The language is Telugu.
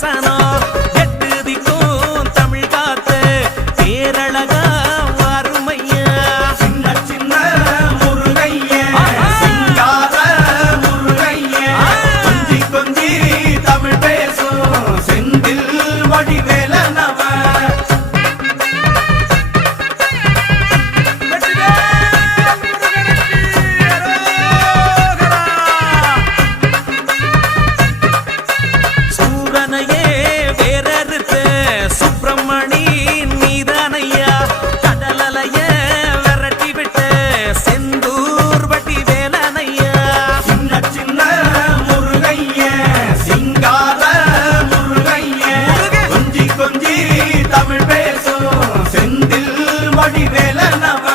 pasa, no వేల నవ